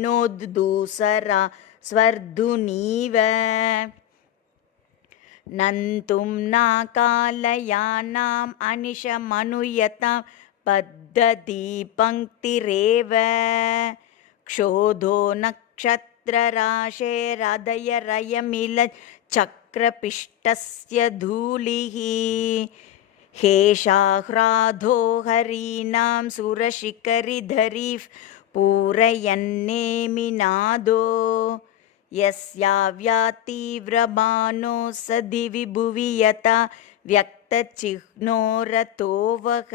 स्वोष्मोदक्ताम्बुरिक्तप्रकटितपुलिनोद्धूसरा स्वर्धुनीव नन्तुं नाकालयानाम् अनिशमनुयतां पद्धतिपङ्क्तिरेव क्षोधो नक्षत्रराशेरदयरयमिलच्चक्रपिष्टस्य धूलिः हेषाह्राधो हरीणां सुरशिखरिधरीः पूरयन्नेमिनादो यस्याव्यातीव्रबाणो स दिवि भुवि यथा व्यक्तचिह्नो रतो वः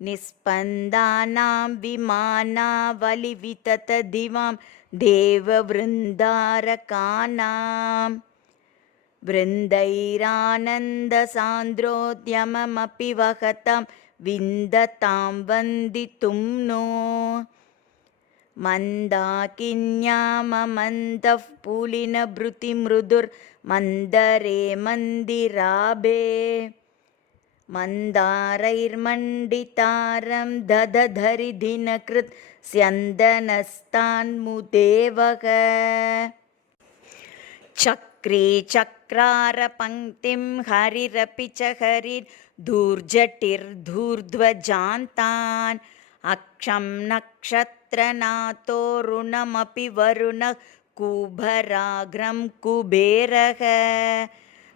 निस्पन्दानां विमानावलिविततदिवां देववृन्दारकानां वृन्दैरानन्दसान्द्रोद्यममपि वहतां विन्दतां वन्दितुं नो मन्दाकिन्याममन्दः पुलिनभृतिमृदुर्मन्दरे मन्दिराभे मन्दारैर्मण्डितारं ददधरि दिनकृत् स्यन्दनस्तान्मुदेवः चक्रे चक्रारपङ्क्तिं हरिरपि च हरिर्धूर्जटिर्धूर्ध्वजान्तान् अक्षं नक्षत्रनाथोरुणमपि वरुणः कुभराग्रं कुबेरः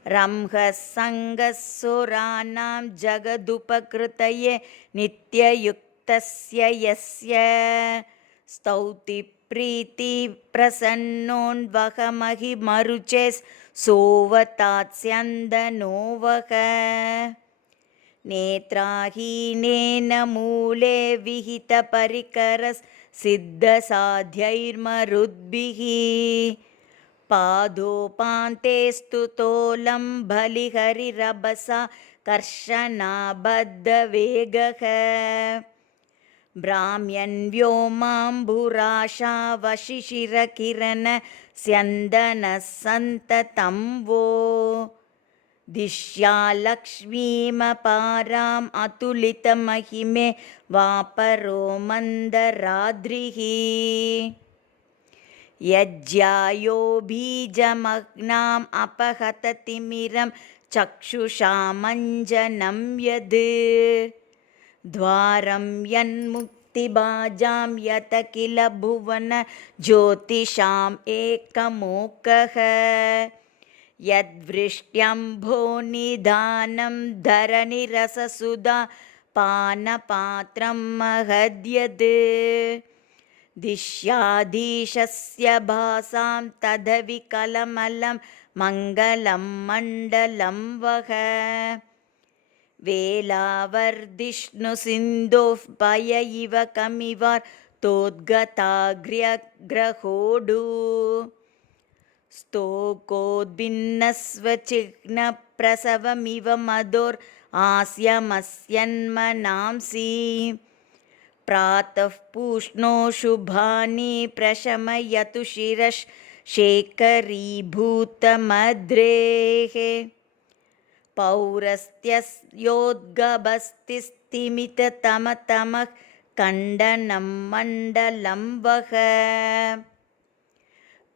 रंहः सङ्गः सुराणां जगदुपकृतये नित्ययुक्तस्य यस्य स्तौति प्रीतिप्रसन्नोन्वहमहिमरुचेः सोवतात्स्यन्दनो वः नेत्राहीनेन मूले विहितपरिकरसिद्धसाध्यैर्मरुद्भिः पादोपान्ते स्तुतोलं बलिहरिरभसा कर्षणाबद्धवेगः भ्राम्यन् व्योमाम्बुराशा वशिशिरकिरण स्यन्दनः सन्ततं वो दिश्या लक्ष्मीमपाराम् अतुलितमहिमे वापरो मन्दराद्रिः यज्ञायो बीजमग्नाम् अपहततिमिरं चक्षुषामञ्जनं यद् द्वारं यन्मुक्तिभाजां यत किल भुवन ज्योतिषाम् एकमोकः यद्वृष्ट्यम्भोनिधानं धरणिरससुधा पानपात्रं महद्यद् दिश्याधीशस्य भासां तदविकलमलं मङ्गलं मण्डलं वः वेलावर्धिष्णुसिन्धोः पय इव कमिवार्तोद्गताग्र्यग्रहोडु स्तोकोद्भिन्नस्वचिह्नप्रसवमिव मदोर् आस्यमस्यन्मनांसि प्रातः पूष्णो शुभानि प्रशमयतु शिरश्शेखरीभूतमद्रेः पौरस्त्यस्योद्गभस्तिस्तिमिततमतमः कण्डनं मण्डलं वः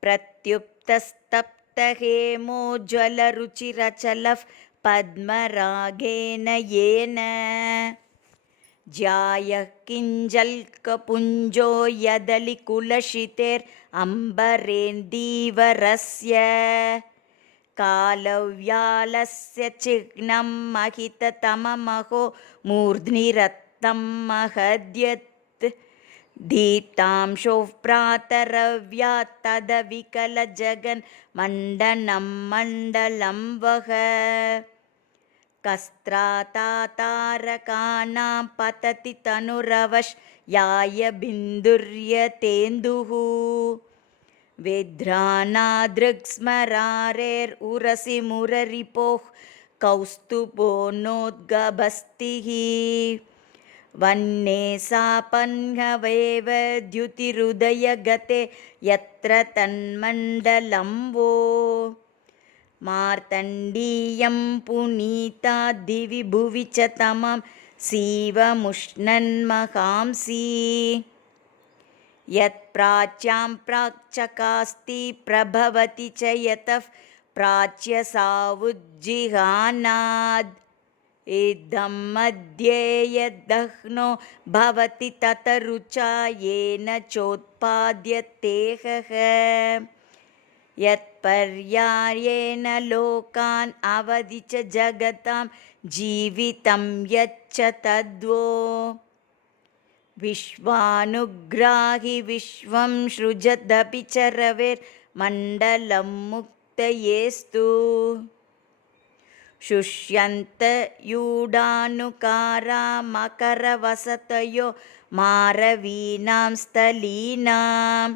प्रत्युप्तस्तप्तहेमोज्ज्वलरुचिरचलः पद्मरागेण येन ज्यायः किञ्जल्कपुञ्जो यदलिकुलशितेरम्बरेन्दीवरस्य कालव्यालस्य चिह्नं महिततममहो मूर्ध्नि तत्तं महद्यत् दीप्तांशोः प्रातरव्यात् तदविकलजगन्मण्डनं मण्डलं वः कस्त्रातारकाणां पतति तनुरवश्याय बिन्दुर्यतेन्दुः विध्राणादृक्स्मरारेर्उरसि मुररिपोः कौस्तुभोनोद्गभस्तिः वह्ने सापन्नवेव द्युतिरुदयगते यत्र तन्मण्डलं वो मार्तण्डीयं पुनीता दिवि भुवि च तमां सीवमुष्णन्महांसी यत्प्राच्यां प्राक्चकास्ति प्रभवति च यतः प्राच्य सावुज्जिहानाद् इदं मध्ये यद्दह्नो भवति ततरुचा येन चोत्पाद्यतेह यत्पर्यायेण लोकान् अवधि च जगतां जीवितं यच्च तद्वो विश्वानुग्राहि विश्वं सृजदपि च रवेर्मण्डलं मुक्तयेस्तु शुष्यन्तयूडानुकारा मकरवसतयो मारवीणां स्थलीनां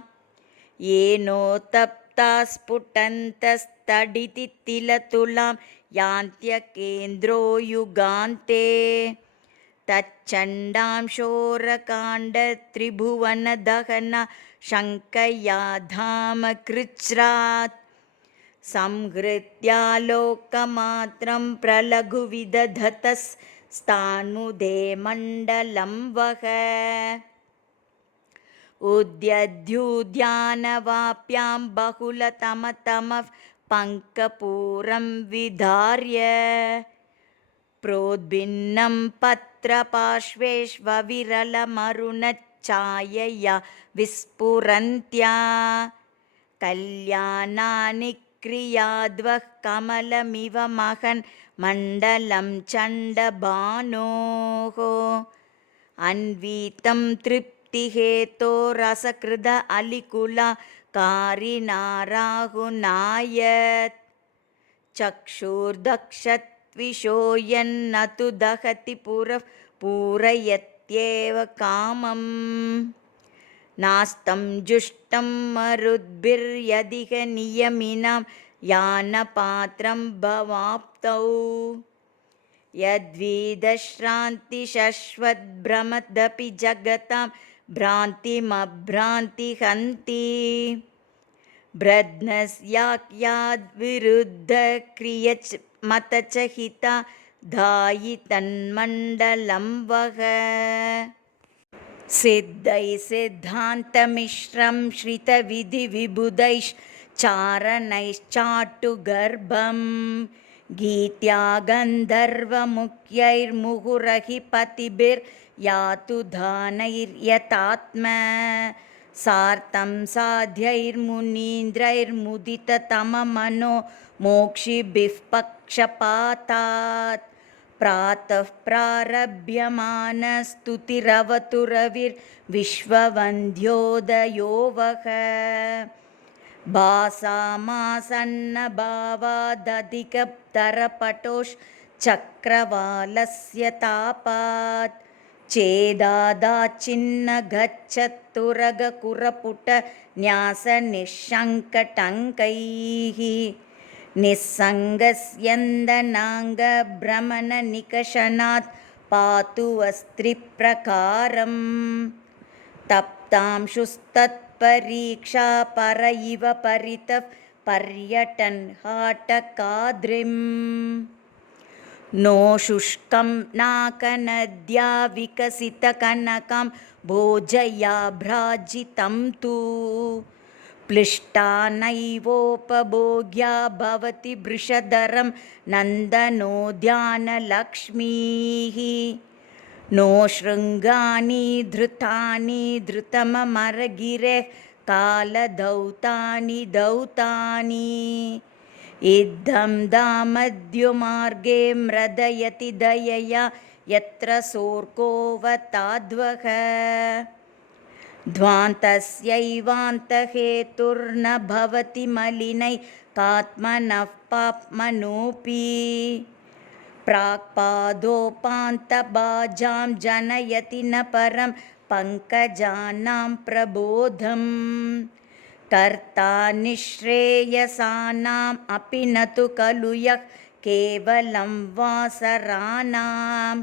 येनोत्तप्ता स्फुटन्तस्तडिति तिलतुलां यान्त्यकेन्द्रो युगान्ते तच्चण्डां शोरकाण्डत्रिभुवनदहना शङ्कया धामकृच्छ्रात् संहृत्यालोकमात्रं प्रलघुविदधतस्तानुदे मण्डलं वः उद्यद्युद्यानवाप्यां बहुलतमतमः पङ्कपूरं विधार्य प्रोद्भिन्नं पत्रपार्श्वेष्वविरलमरुणच्छायया विस्फुरन्त्या कल्याणानि क्रियाद्वः कमलमिव महन् मण्डलं चण्डभानोः अन्वितं तृप्तिहेतोरसकृद अलिकुला कारिणा राहुनायत् चक्षुर्दक्षत्विषो यन्नतु दहति पुरः पूरयत्येव कामम् नास्तं जुष्टं मरुद्भिर्यदिह नियमिनां यानपात्रं भवाप्तौ यद्विदश्रान्तिशश्वद्भ्रमदपि जगतां भ्रान्तिमभ्रान्तिहन्ति ब्रध्नस्याख्याद्विरुद्धक्रियच मत च हिता धायि तन्मण्डलं वः सिद्धैः सिद्धान्तमिश्रं श्रितविधिविबुधैश्चारणैश्चाटुगर्भं गीत्या गन्धर्वमुख्यैर्मुहुरहिपतिभिर्यातु धानैर्यतात्मा सार्तं साध्यैर्मुनीन्द्रैर्मुदिततममनो मोक्षिभिः पक्षपातात् प्रातः प्रारभ्यमानस्तुतिरवतु रविर्विश्ववन्द्योदयो वः भासामासन्नभावादधिकतरपटोश्चक्रवालस्य तापात् चेदादाच्छिन्न गच्छत्तुरगकुरपुटन्यासनिःशङ्कटङ्कैः निस्सङ्गस्यन्दनाङ्गभ्रमणनिकषणात् पातु वस्त्रिप्रकारं तप्तांशुस्तत्परीक्षा पर इव परितः पर्यटन् हाटकाद्रिम् नो शुष्कं नाकनद्या विकसितकनकं भोजया भ्राजितं तु प्लिष्टा नैवोपभोग्या भवति वृषधरं नन्दनोद्यानलक्ष्मीः नो शृङ्गानि धृतानि धृतममरगिरेः कालधौतानि धौतानि इद्धं दामद्युमार्गे म्रदयति दयया यत्र सोऽर्कोऽवताद्वः ध्वान्तस्यैवान्तहेतुर्न भवति मलिनैकात्मनः पाप्मनोऽपि प्राक्पादोपान्तबाजां जनयति न परं पङ्कजानां प्रबोधम् कर्ता निःश्रेयसानाम् अपि न तु खलु यः केवलं वासराणाम्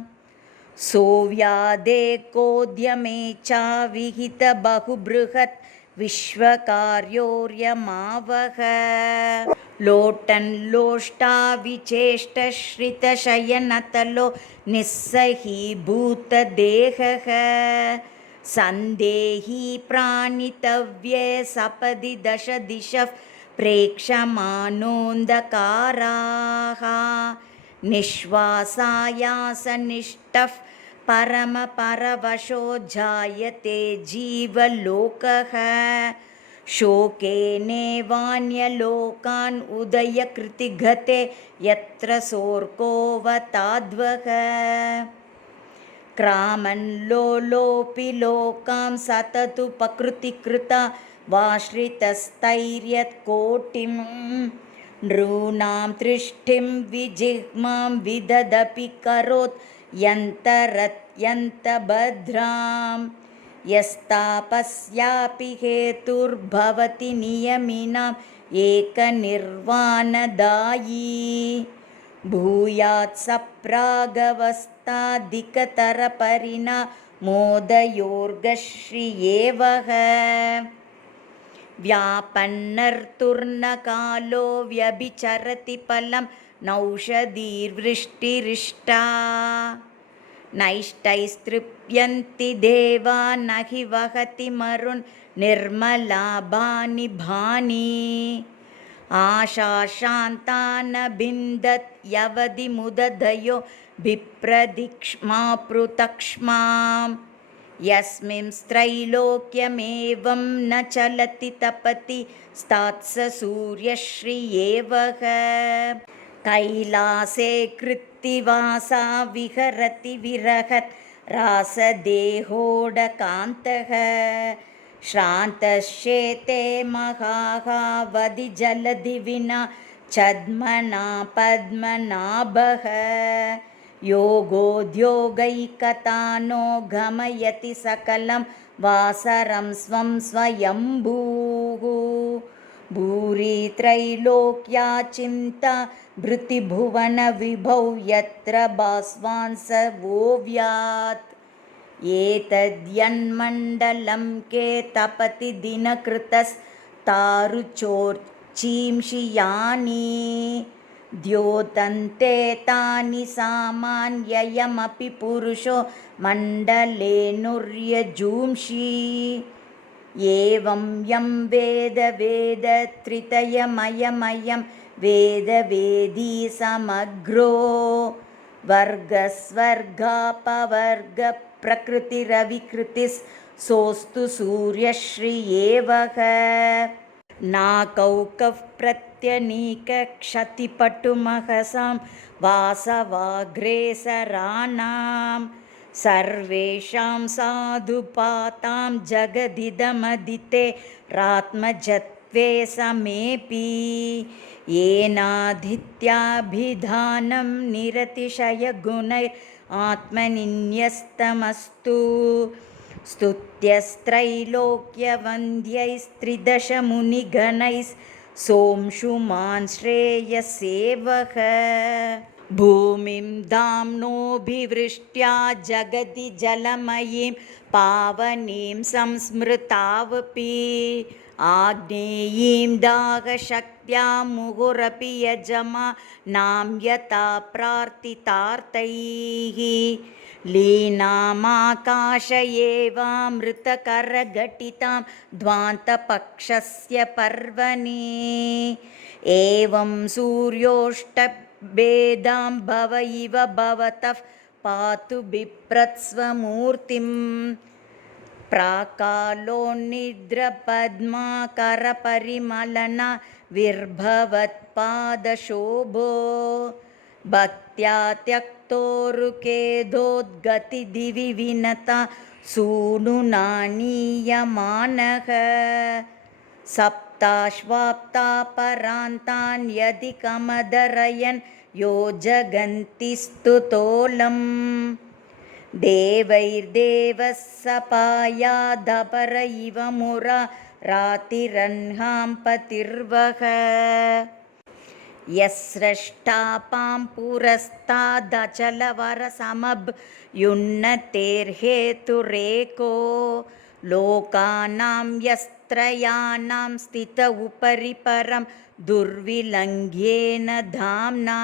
सोऽव्यादेकोद्यमे च विहितबहुबृहत् विश्वकार्योऽर्यमावः लोटन् लोष्टाविचेष्टश्रितशयनतलो निःसहीभूतदेहः सन्देही प्राणितव्ये सपदि दश दिशः प्रेक्षमाणोऽन्धकाराः निःश्वासायासनिष्टः परमपरवशो जायते जीवलोकः शोकेनेवान्यलोकान् उदयकृति गते यत्र सोऽर्कोऽवताद्वः क्रामन् लोलोऽपि लोकां सततु प्रकृतिकृता वाश्रितस्थैर्यकोटिं नॄणां तृष्टिं विजिह्मां विददपि करोत् यन्तरत्यन्तभद्राम् यस्तापस्यापि हेतुर्भवति नियमिनाम् एकनिर्वाणदायी भूयात् सप्रागवस्ताधिकतरपरिणामोदयोर्गश्रियेवः व्यापन्नर्तुर्नकालो व्यभिचरति फलं नौषधीर्वृष्टिरिष्टा नैष्टैस्तृप्यन्ति देवा न हि वहति मरुन् निर्मलाभानि भानि आशाशान्तान बिन्दत् यवधिमुदधयो बिप्रदिक्ष्मापृतक्ष्माम् यस्मिंस्त्रैलोक्यमेवं न चलति तपति स्तात्स सूर्यश्रियेवः कैलासे कृत्तिवासा विहरति विरहत् रासदेहोडकान्तः श्रान्तश्चेते महाहावधि जलधि विना छद्मना पद्मनाभः योगोद्योगैकतानो गमयति सकलं वासरं स्वं स्वयम्भूः भूरि त्रैलोक्या चिन्ता भृतिभुवनविभौ यत्र भास्वान् स वोऽव्यात् एतद्यन्मण्डलं के तपति दिनकृतस्तारुचोर्चींषि द्योतन्ते तानि सामान्ययमपि पुरुषो मण्डलेऽनुर्यजूंषि एवं यं वेद वेदत्रितयमयमयं वेदवेदी समग्रो वर्गस्वर्गापवर्गप्रकृतिरविकृतिः सोऽस्तु सूर्यश्रियेवः नाकौकः प्रत्यनीकक्षतिपटुमहसां वासवाग्रेसराणां सर्वेषां साधुपातां जगदिदमदिते रात्मजत्वे समेऽपि येनादित्याभिधानं निरतिशयगुणैरात्मनिन्यस्तमस्तु स्तुत्यस्त्रैलोक्यवन्द्यैस्त्रिदशमुनिगणैः सोंशुमान् श्रेयसेवः भूमिं धाम्नोऽभिवृष्ट्या जगति जलमयीं पावनीं संस्मृतावपि आग्नेयीं दाहशक्त्या मुहुरपि यजमानां यथा प्रार्थितार्थैः लीनामाकाश एवामृतकरघटितां ध्वान्तपक्षस्य पर्वणि एवं सूर्योष्टभेदां भव इव भवतः पातु बिभ्रत्स्वमूर्तिं प्राकालोन्निद्रपद्माकरपरिमलना विर्भवत्पादशोभो भक्त्या त्यक्तोरुकेदोद्गतिदिवि विनता सूनुनानीयमानः सप्ताश्वाप्ता परान्तान् यदि कमदरयन् यो जगन्ति स्तुतोलम् देवैर्देवः सपायादपर इव मुरा रातिरह्नां पतिर्वः यस्रष्टापां पुरस्तादचलवरसमभ्युन्नतेर्हेतुरेको लोकानां यस्त्रयाणां स्थित उपरि परं दुर्विलङ्घ्येन धाम्ना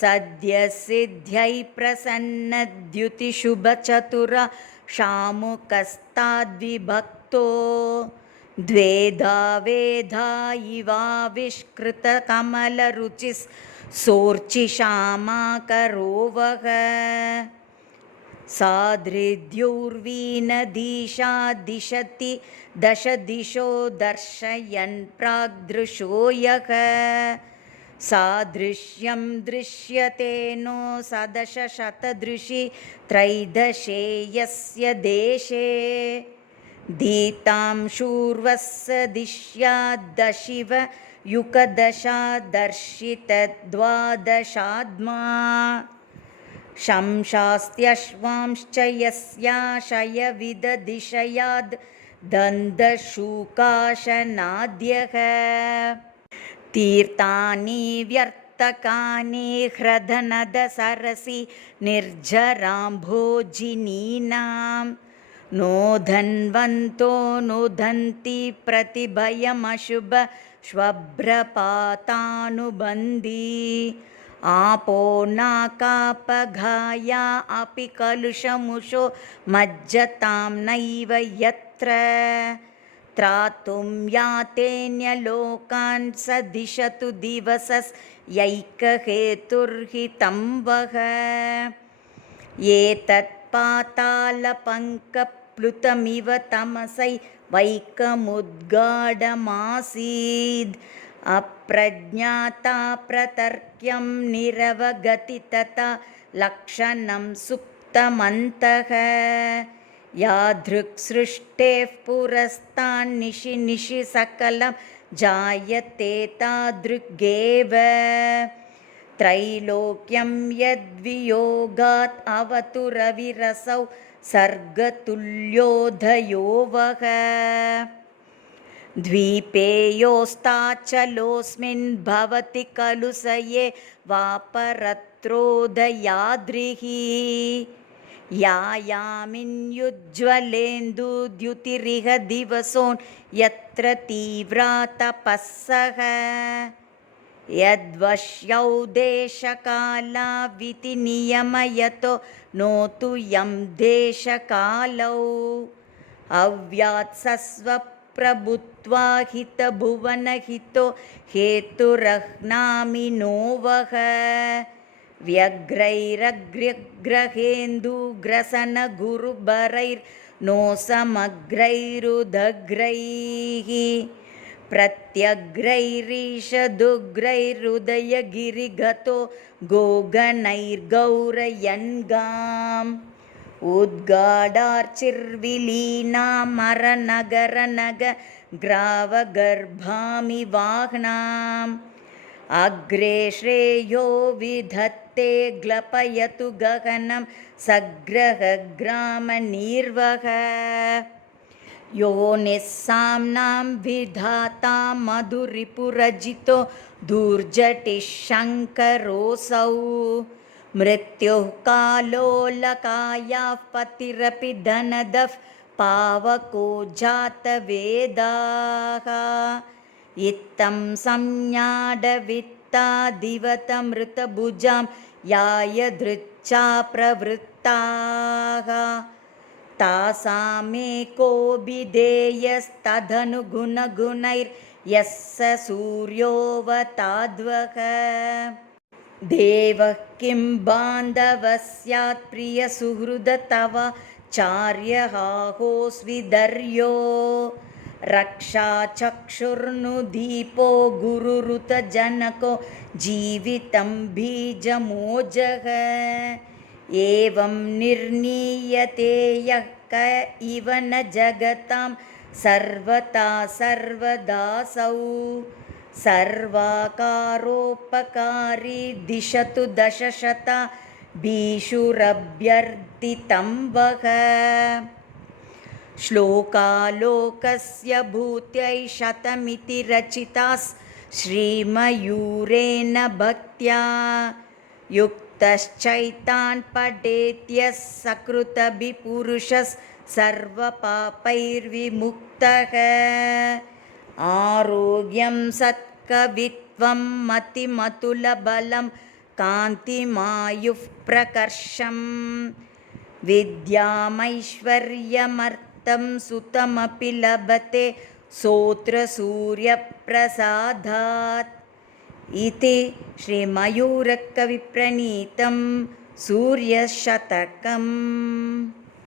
सद्यसिद्ध्यै प्रसन्नद्युतिशुभचतुरा शामुकस्ताद्विभक्तो द्वेधा वेधा इवाविष्कृतकमलरुचिः सोर्चिषामाकरोवः सादृद्युर्वीनदीशा दिशति दश दिशो दर्शयन् प्राग्दृशो यः सादृश्यं दृश्यते नो सदश शतदृशि त्रैदशे यस्य देशे दीतां शूर्वस्य दिश्याद्दशिव युकदशा दर्शितद्वादशाद्मा शंशास्त्यश्वांश्च यस्याशयविदधिशयाद् दन्दशूकाशनाद्यः तीर्थानि व्यर्थकानि ह्रदनदसरसि निर्झराम्भोजिनीनां नोधन्वन्तो नोदन्ति प्रतिभयमशुभ श्वभ्रपातानुबन्धी आपो नाकापघाया अपि कलुषमुषो मज्जतां नैव यत्र त्रातुं यातेऽन्यलोकान् स दिशतु दिवसस्यैकहेतुर्हितं वः एतत्पातालपङ्कप्लुतमिव तमसैवैकमुद्गाढमासीद् अप्रज्ञाता प्रतर्क्यं निरवगति तथा लक्षणं सुप्तमन्तः यादृक्सृष्टेः पुरस्तान्निशि निशि सकलं जायते तादृगेव त्रैलोक्यं यद्वियोगात् अवतु रविरसौ सर्गतुल्योदयो वः द्वीपेयोस्ताचलोऽस्मिन् भवति खलु स ये वापरत्रोदयाद्रिः यायामिन्युज्ज्वलेन्दुद्युतिरिह दिवसोन् यत्र तीव्रा तपःसः यद्वश्यौ देशकाला विधिनियमयतो नोतु यं देशकालौ अव्यात्सस्वप्रभुत्वा हितभुवनहितो हेतुरह्नामि नो वः व्यग्रैरग्र्यग्रहेन्दुग्रसनगुरुभरैर्नो समग्रैरुदग्रैः प्रत्यग्रैरीशदुग्रैरुदयगिरिगतो गोगणैर्गौरयन्गाम् उद्गाडार्चिर्विलीनामरनगरनग ग्रावगर्भामिवाह्नाम् अग्रे श्रेयो विधत्ते ग्लपयतु गगनं सग्रहग्रामनीर्वः यो निस्साम्नां विधाता मधुरिपुरजितो दुर्जटिशङ्करोऽसौ मृत्युः कालोलकायाः पतिरपि धनदः पावको जातवेदाः इत्थं संज्ञाडवित्तादिवतमृतभुजां यायदृच्छा प्रवृत्ताः तासामेकोऽभिधेयस्तदनुगुणगुणैर्यः स सूर्योऽवताद्वः देवः किं बान्धवः स्यात् प्रियसुहृद तव चार्यहाहोस्विदर्यो रक्षाचक्षुर्नुदीपो गुरुरुतजनको जीवितं बीजमोजः एवं निर्णीयते यः क इव न जगतां सर्वथा सर्वदासौ सर्वाकारोपकारी दिशतु दशशता भीषुरभ्यर्थितं वः श्लोकालोकस्य भूत्यै शतमिति रचितास् श्रीमयूरेण भक्त्या युक्तश्चैतान् पठेत्यः सकृतभिपुरुषः सर्वपापैर्विमुक्तः आरोग्यं सत्कवित्वं मतिमतुलबलं कान्तिमायुः प्रकर्षं विद्यामैश्वर्यमर्थं सुतमपि लभते सोत्रसूर्यप्रसादात् इति श्रीमयूरकविप्रणीतं सूर्यशतकम्.